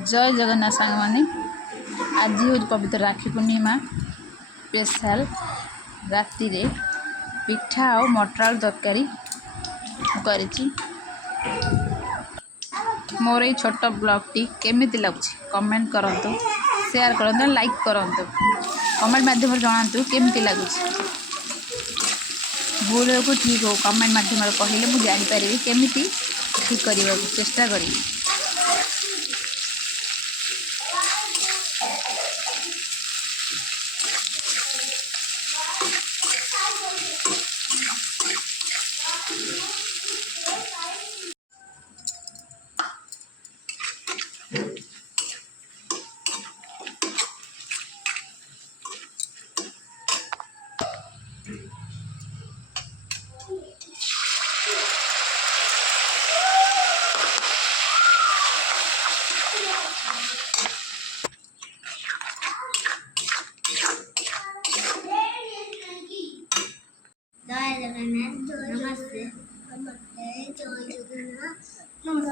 जय जगन्नाथ सांग माने आज हूँ पवित्र राखी पूर्णिमा स्पेशल राति रे पिठा और मटर आलू तरकारी करी मोर ये छोट ब्लॉग टी केमिति लगुच कमेंट करंतु शेयर करंतु लाइक करंतु कमेंट माध्यम जनातु केमिति लगुच भूल को ठीक हो कमेंट माध्यम कहले मुझे जानीपारि केमिति ठीक करने चेष्टा करी।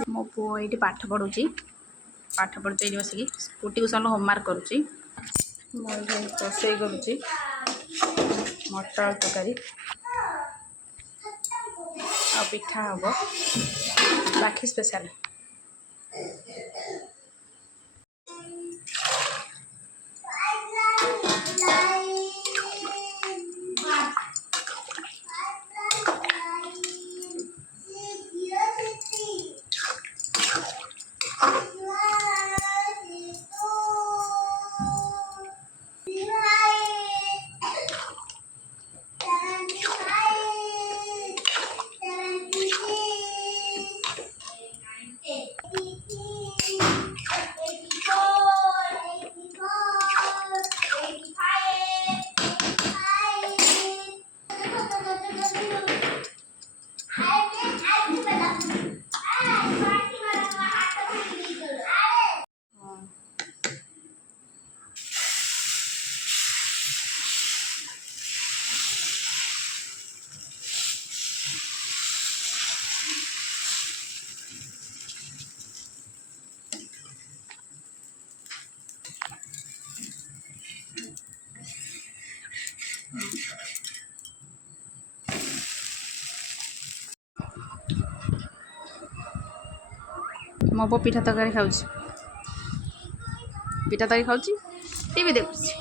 मो पु ये पाठ पढ़ुची बसिक स्कूटी को होमवर्क करुच्ची रोसई करुच्ची मटर तरकारी आ पिठा हम राखी स्पेशल। मो पु पिठा तरकारी खाऊँ टीवी देखुची।